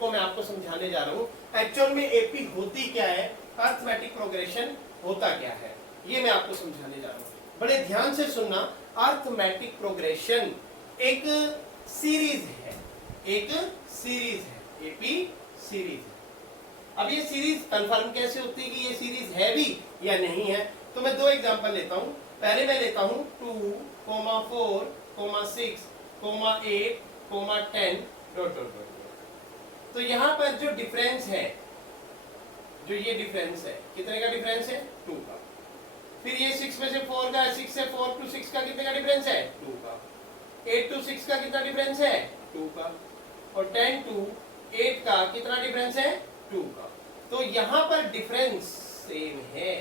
को मैं आपको समझाने जा रहा हूँ। एक्चुअल में एपी होती क्या है, अर्थमेटिक प्रोग्रेशन होता क्या है, ये मैं आपको समझाने जा रहा हूँ। बड़े ध्यान से सुनना। अर्थमेटिक प्रोग्रेशन एक सीरीज है, एक सीरीज है, एपी सीरीज है। अब ये सीरीज कंफर्म कैसे होती है कि ये सीरीज है भी या नहीं है, तो मैं दो एग्जांपल लेता हूं। पहले मैं लेता हूं 2, 4, 6, 8, 10 डॉट डॉट डॉट। तो यहां पर जो डिफरेंस है, जो ये डिफरेंस है, कितने का डिफरेंस है, 2 का। फिर ये 6 में से 4 का है, 6 से 4 to 6 का कितने का डिफरेंस है, 2 का। 8 to 6 का कितना डिफरेंस है, 2 का। और 10 to 8 का कितना डिफरेंस है, 2 का। तो यहां पर डिफरेंस सेम है।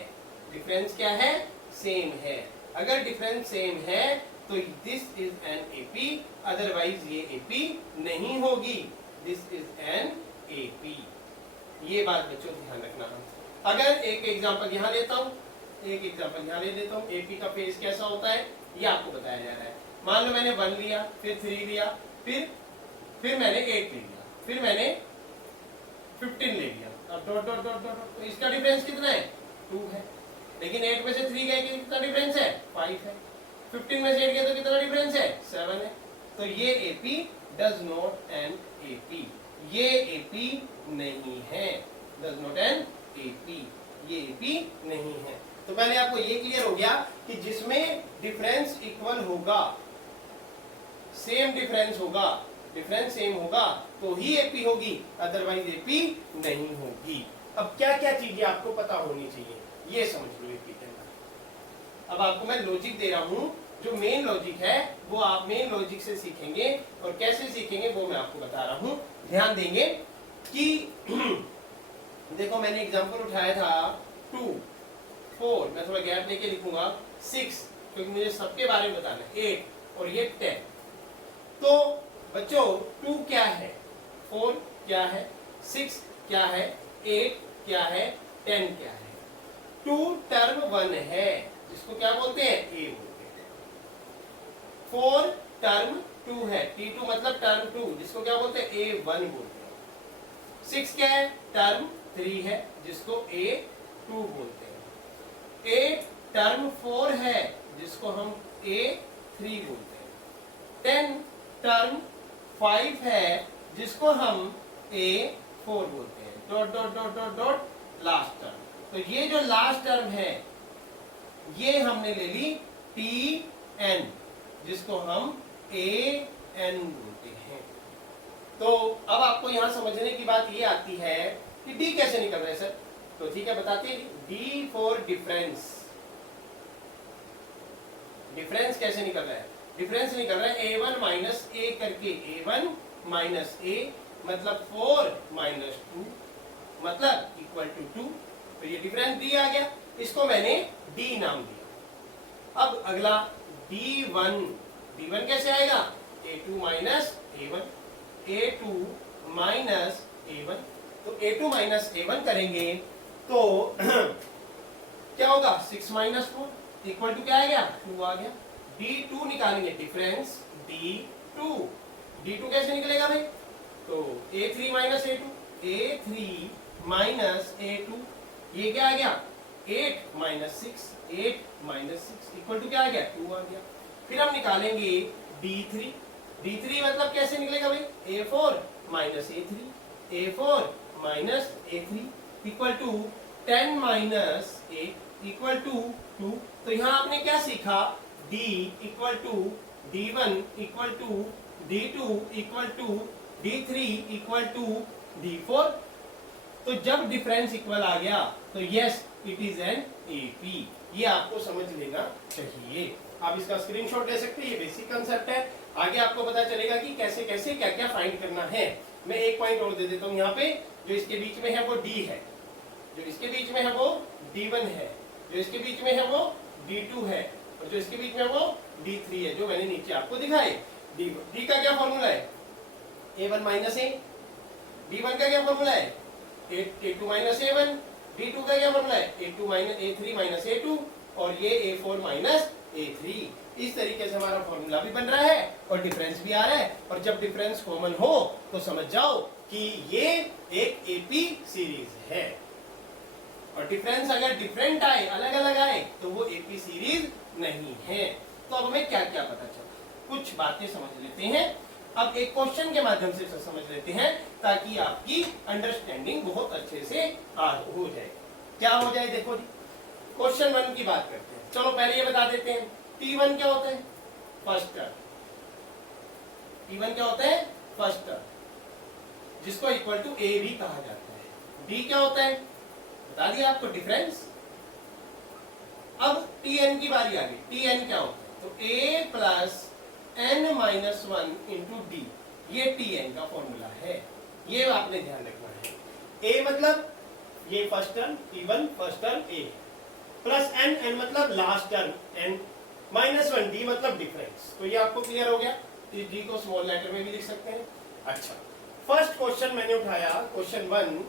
डिफरेंस क्या है, सेम है। अगर डिफरेंस सेम है तो this is an AP, otherwise ये एपी नहीं होगी। This is an AP. ये बात बच्चों ध्यान रखना। अगर एक एग्जांपल यहां लेता हूं, एक एग्जांपल यहां ले लेता हूं। एपी का फेज कैसा होता है ये आपको बताया जा रहा है। मान लो मैंने 1 लिया, फिर 3 लिया, फिर मैंने 8 ले लिया, फिर मैंने 15 ले लिया। अब डॉट डॉट डॉट डॉट, तो इसका डिफरेंस कितना है, 2 है। लेकिन 8 में से 3 गए कितना डिफरेंस है, 5 है। 15 में से 8 गए तो कितना डिफरेंस है, 7 है। तो ये AP does not an AP, ये एपी नहीं है। डज नॉट एन एपी, ये एपी नहीं है। तो पहले आपको ये क्लियर हो गया कि जिसमें डिफरेंस इक्वल होगा, सेम डिफरेंस होगा, डिफरेंस सेम होगा तो ही एपी होगी, अदरवाइज एपी नहीं होगी। अब क्या क्या चीजें आपको पता होनी चाहिए ये समझ लो एपी के अंदर। अब आपको मैं लॉजिक दे रहा हूं, जो मेन लॉजिक है वो आप मेन लॉजिक से सीखेंगे, और कैसे सीखेंगे वो मैं आपको बता रहा हूं। ध्यान देंगे कि देखो मैंने एग्जांपल उठाया था 2, 4, मैं थोड़ा गैप लेके लिखूंगा, 6 क्योंकि मुझे सबके बारे में बताना है, 8 और ये 10। तो बच्चों 2 क्या है, 4 क्या है, 6 क्या है, 8 क्या है, 10 क्या है। 2 टर्म 1 है जिसको क्या बोलते हैं, ए बोलते हैं। 4 टर्म 2 है, T2 मतलब टर्म 2 जिसको क्या बोलते हैं, A1 बोलते हैं। 6 क्या है, टर्म 3 है जिसको A2 बोलते हैं। 8 टर्म 4 है जिसको हम A3 बोलते हैं। 10 टर्म 5 है जिसको हम A4 बोलते हैं। Dot dot dot dot dot last term. तो ये जो लास्ट टर्म है ये हमने ले ली Tn जिसको हम An बोलते हैं। तो अब आपको यहां समझने की बात ये आती है कि D कैसे निकल रहा है सर, तो ठीक है बताते हैं। D फॉर डिफरेंस, डिफरेंस कैसे निकल रहा है, डिफरेंस निकल रहा है A1 माइनस A करके, A1 माइनस A मतलब 4 माइनस 2 मतलब इक्वल टू 2। तो ये डिफरेंस D आ गया, इसको मैंने D नाम दिया। अब अगला D1, D1 कैसे आएगा, A2 minus A1, A2 minus A1। तो A2 माइनस A1 करेंगे तो क्या होगा, 6 माइनस 4 इक्वल टू क्या आ गया, 2 आ गया। D2 निकालेंगे, डिफरेंस D2, D2 कैसे निकलेगा भाई, तो A3 minus A2, A3 minus A2, ये क्या आ गया, 8 माइनस 6, 8 माइनस 6 इक्वल टू क्या आ गया, 2 आ गया। फिर हम निकालेंगे D3, D3 मतलब कैसे निकलेगा भाई, A4 minus A3, A4 minus A3 equal to 10 minus 8 equal to 2। तो यहां आपने क्या सीखा, D equal to D1 equal to D2 equal to D3 equal to D4। तो जब डिफरेंस इक्वल आ गया तो yes it is an AP, ये आपको समझ लेना चाहिए। आप इसका स्क्रीनशॉट ले सकते हैं, ये बेसिक कंसेप्ट है। आगे आपको पता चलेगा कि कैसे कैसे क्या क्या फाइंड करना है। मैं एक पॉइंट और दे देता हूं यहाँ पे, जो इसके बीच में है वो D है, जो इसके बीच में है वो D1 है, जो इसके बीच में है वो D2 है, और जो इसके बीच में वो D3 है, जो मैंने नीचे आपको दिखाए। D का क्या फॉर्मूला है, A1 माइनस A। D1 का क्या फॉर्मूला है, A2 माइनस A1। D2 का क्या फॉर्मूला है, A3 माइनस A2, और ये A4 माइनस A3। इस तरीके से हमारा फॉर्मूला भी बन रहा है और डिफरेंस भी आ रहा है, और जब डिफरेंस कॉमन हो तो समझ जाओ कि ये एक एपी सीरीज है, और डिफरेंस अगर डिफरेंट आए, अलग अलग आए, तो वो एपी सीरीज नहीं है। तो अब हमें क्या क्या पता चला, कुछ बातें समझ लेते हैं। अब एक क्वेश्चन के माध्यम से समझ लेते हैं ताकि आपकी अंडरस्टैंडिंग बहुत अच्छे से हो जाए। क्या हो जाए, देखो जी, क्वेश्चन 1 की बात करते हैं। चलो पहले ये बता देते हैं, T1 क्या होता है, फर्स्ट टर्म। T1 क्या होता है, फर्स्ट टर्म, जिसको इक्वल टू ए भी कहा जाता है। D क्या होता है, बता दिया आपको, डिफरेंस। अब Tn की बारी आ गई, Tn क्या होता है, तो a plus n minus 1 into D, ये Tn का फॉर्मूला है, ये आपने ध्यान रखना है। a मतलब ये first term, T1 first term a, plus n मतलब last term n, minus 1 d मतलब डिफरेंस। तो ये आपको क्लियर हो गया, इस d को स्मॉल लेटर में भी लिख सकते हैं। अच्छा, फर्स्ट क्वेश्चन मैंने उठाया, question 1,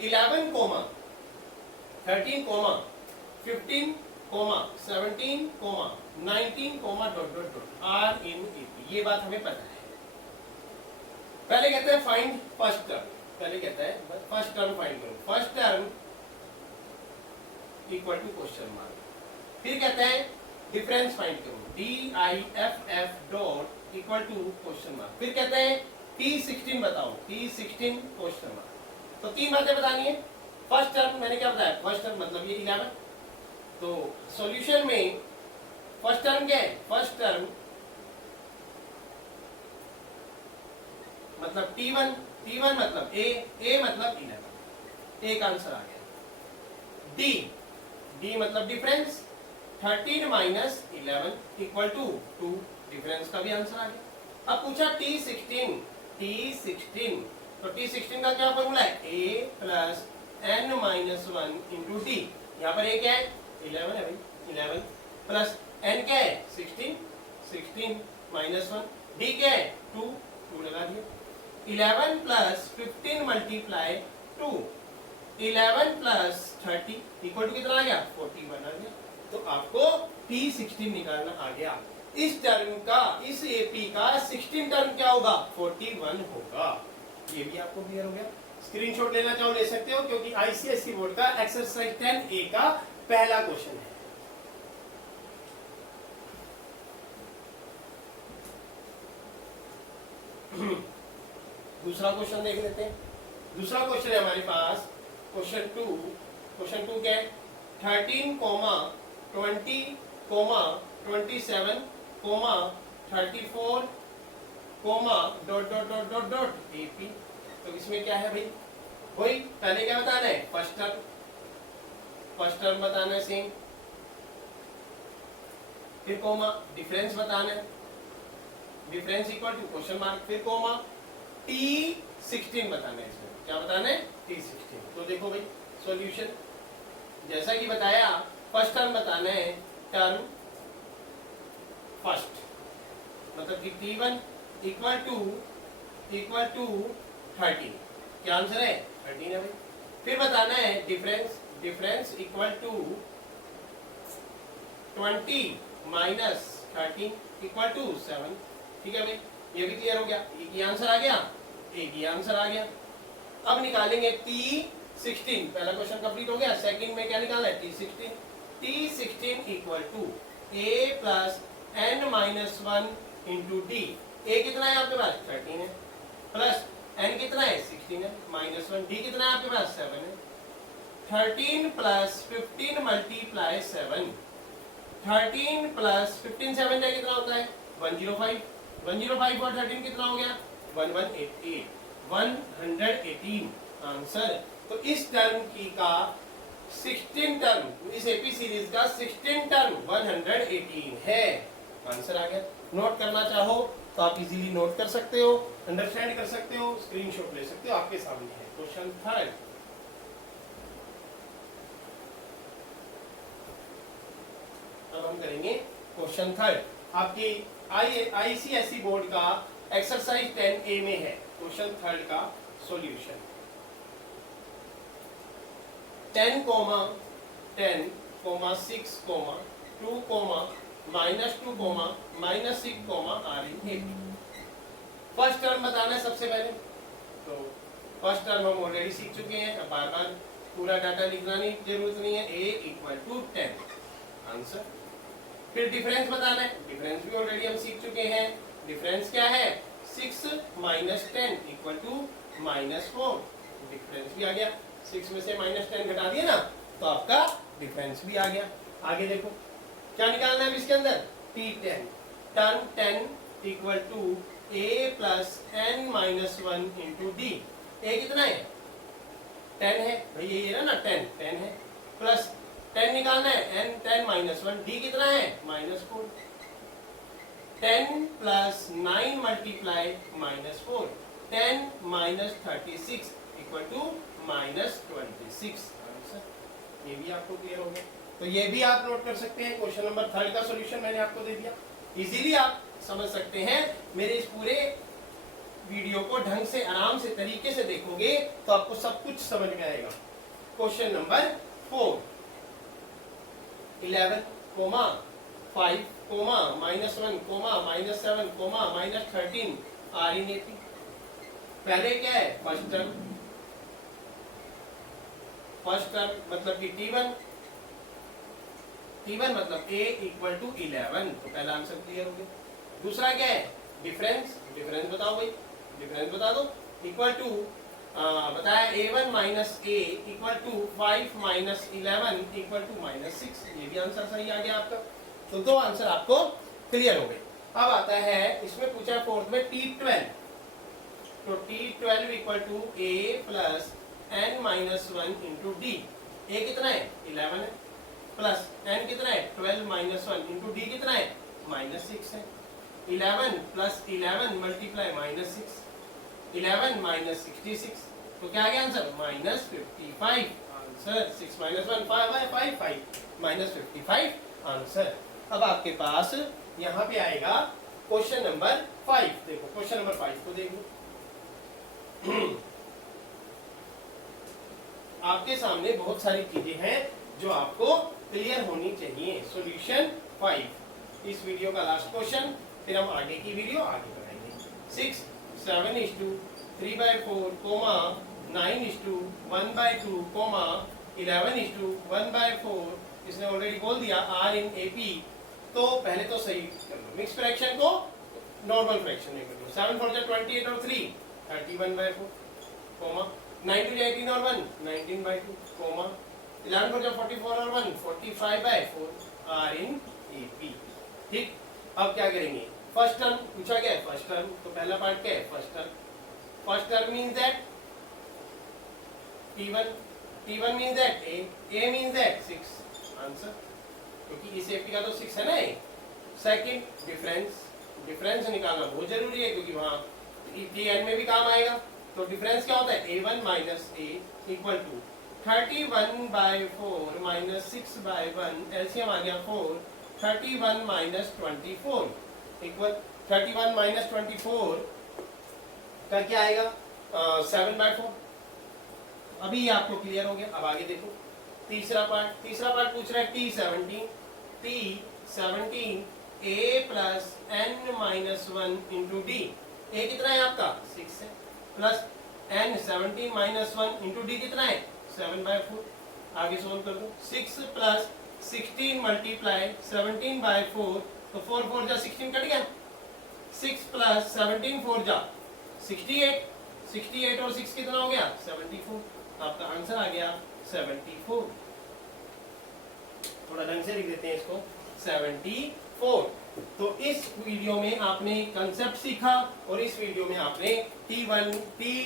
11 comma 13 comma 15 comma 17 comma 19 comma dot dot dot are in AP, ये बात हमें पता है। पहले कहते हैं फाइंड फर्स्ट टर्म, पहले कहता है फर्स्ट टर्म फाइंड करो, first term equal to question mark, फिर कहते हैं डिफरेंस फाइंड करो, DIFF dot equal to question mark, फिर कहते हैं T16 बताओ, T16 क्वेश्चन मार्क। तो 3 बातें बतानी है। फर्स्ट टर्म मैंने क्या बताया, फर्स्ट टर्म मतलब ये 11, तो सॉल्यूशन में फर्स्ट टर्म क्या है, फर्स्ट टर्म मतलब T1, T1 मतलब A मतलब 11, एक आंसर आ गया। D मतलब difference, 13 minus 11 equal to 2, difference का भी आंसर आ गया। अब पूछा T16, तो T16 का क्या फॉर्मूला है, A plus n minus 1 into D, यहाँ पर A क्या है, 11 है भाई, 11 प्लस n क्या है, 16 माइनस 1, D क्या है, 2 लगा दिया। 11 plus 15 multiply 2, 11 plus 30 equal to कितना आ गया, 41 आ गया। तो आपको T16 निकालना आ गया। इस टर्म का, इस एपी का 16 टर्म क्या होगा, 41 होगा। ये भी आपको क्लियर हो गया। स्क्रीनशॉट लेना चाहो ले सकते हो, क्योंकि आईसीएसई बोर्ड का एक्सरसाइज 10A का पहला क्वेश्चन है। दूसरा क्वेश्चन देख लेते हैं। दूसरा क्वेश्चन है हमारे पास क्वेश्चन 2। क्वेश्चन 2 क्या है, 13 comma 20 comma 27 comma 34 comma dot dot dot dot dot AP. तो इसमें क्या है भाई, वही पहले क्या बताना है, फर्स्ट टर्म बताना है सेम, फिर कोमा डिफरेंस बताना है, difference equal to question mark, फिर कोमा T16 बताना है। इसमें क्या बताना है, T16। तो देखो भाई सॉल्यूशन, जैसा कि बताया फर्स्ट टर्म बताना है, टर्म फर्स्ट मतलब कि T1 इक्वल टू 13, क्या आंसर है, 13 है भाई। फिर बताना है difference equal to 20 minus 13 equal to 7, ठीक है भाई, ये भी क्लियर हो गया। एक ही आंसर आ गया, एक ही आंसर आ गया। अब निकालेंगे T16, पहला क्वेश्चन कंप्लीट हो गया। सेकंड में क्या निकालना है, T16 equal to A plus n minus 1 into D. A कितना है आपके पास, 13 है, प्लस n कितना है, 16 है, माइनस 1, डी कितना है आपके पास, 7 है। 13 प्लस 15 मल्टीप्लाई 7, 13 प्लस 15 7 का कितना होता है, 105, 105 और 13 कितना हो गया, 118 आंसर। तो इस टर्म की का 16 टर्म, इस एपी सीरीज का 16 टर्म 118 है, आंसर आ गया। नोट करना चाहो तो आप इजीली नोट कर सकते हो, अंडरस्टैंड कर सकते हो, स्क्रीनशॉट ले सकते हो, आपके सामने है। क्वेश्चन 3, अब हम करेंगे क्वेश्चन 3, आपकी आईसीएसई बोर्ड का एक्सरसाइज 10A में है। क्वेश्चन 3 का solution, 10, 10, 6, 2 comma -2 -6 are in A P. First term बताना है सबसे पहले, तो फर्स्ट टर्म हम ऑलरेडी सीख चुके हैं, अब बार बार पूरा डाटा लिखना नहीं, जरूरत नहीं है। a = 10 answer. फिर डिफरेंस बताना है, डिफरेंस भी ऑलरेडी हम सीख चुके हैं। डिफरेंस क्या है? 6 - 10 = -4। डिफरेंस भी आ गया, 6 में से -10 घटा दिया ना, तो आपका डिफरेंस भी आ गया। आगे देखो क्या निकालना है इसके अंदर, T10 term 10 = a + n - 1 × d। a कितना है? 10 है भाई, ये ना 10 है, प्लस 10 निकालना है, n 10 - 1, d कितना है? -4। 10 + 9 × -4, 10 - 36 = -26 आंसर। ये भी आपको क्लियर हो गया, तो ये भी आप नोट कर सकते हैं। क्वेश्चन नंबर 3 का सॉल्यूशन मैंने आपको दे दिया, इजीली आप समझ सकते हैं। मेरे इस पूरे वीडियो को ढंग से आराम से तरीके से देखोगे तो आपको सब कुछ समझ में आएगा। Question number 4, 11, 5, -1, -7, -13 are in A P. पहले क्या है? फर्स्ट टर्म मतलब कि T1 मतलब a = 11, तो पहला आंसर क्लियर हो गया। दूसरा क्या है? डिफरेंस बताओ भाई, डिफरेंस बता दो। इक्वल टू बताया a1 - a = 5 - 11 = -6। ये भी आंसर सही आ गया आपका, तो 2 आंसर आपको क्लियर हो गए। अब आता है, इसमें पूछा फोर्थ में T12, तो T12 = a + n - 1 × d। a कितना है? 11 है, प्लस n कितना है? 12 - 1 × d कितना है? -6 है। 11 + 11 × -6, 11 - 66, तो क्या आ गया आंसर? -55 आंसर। 6 - 1 5 -55 आंसर। अब आपके पास यहाँ पे आएगा क्वेश्चन नंबर 5। देखो क्वेश्चन नंबर 5 को देखो। आपके सामने बहुत सारी चीजें हैं जो आपको क्लियर होनी चाहिए। सॉल्यूशन 5, इस वीडियो का लास्ट क्वेश्चन, फिर हम आगे की वीडियो आगे बढ़ाएंगे। 6 - 7 = 3/4, 9 = 1/2, 11 = 1/4। इसने ऑलरेडी बोल दिया R in AP, तो पहले तो सही कर लो, मिक्स फ्रैक्शन को नॉर्मल फ्रैक्शन में कर लो। 7 4 जा 28 और 3 31/4, 9 2 जा 18 और 1 19/2, 11 4 जा 44 और 1 45/4 R in AP। ठीक, अब क्या करेंगे? फर्स्ट टर्म पूछा गया है, फर्स्ट टर्म, तो पहला पार्ट क्या है? First term means that T1 means that A means that 6 answer, क्योंकि इस AP का तो 6 है ना। सेकंड डिफरेंस निकालना बहुत जरूरी है, क्योंकि वहां Tn में भी काम आएगा। तो डिफरेंस क्या होता है? A1 - a = 31/4 - 6/1, एलसीएम आ गया 4, 31 - 24 इक्वल 31 - 24 का क्या आएगा? 7/4। अभी ये आपको क्लियर हो गया। अब आगे देखो तीसरा पार्ट पूछ रहा है T17 a + n - 1 × d। a कितना है आपका? 6 है, प्लस n 17 - 1 × d कितना है? 7/4। आगे सोल्व कर दो। 6 + 16 × 17/4, तो 4 4 जा 16 कट गया। 6 + 17 4 जा 68 और 6 कितना हो गया? 74। आपका आंसर आ गया 74। थोड़ा ढंग से लिख देते हैं इसको, 74। तो इस वीडियो में आपने कंसेप्ट सीखा, और इस वीडियो में आपने T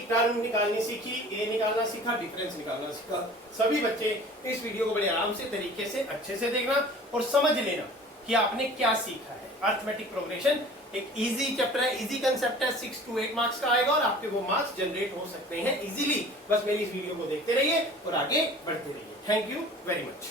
टर्म निकालनी सीखी, A निकालना सीखा, डिफरेंस निकालना सीखा। सभी बच्चे इस वीडियो को बड़े आराम से तरीके से अच्छे से देखना और समझ लेना कि आपने क्या सीखा है। अरिथमेटिक प्रोग्रेशन एक इजी चैप्टर है, इजी कंसेप्ट है, 6 to 8 मार्क्स का आएगा और आपके वो मार्क्स जनरेट हो सकते हैं इजीली। बस मेरी इस वीडियो को देखते रहिए और आगे बढ़ते रहिए। Thank you very much.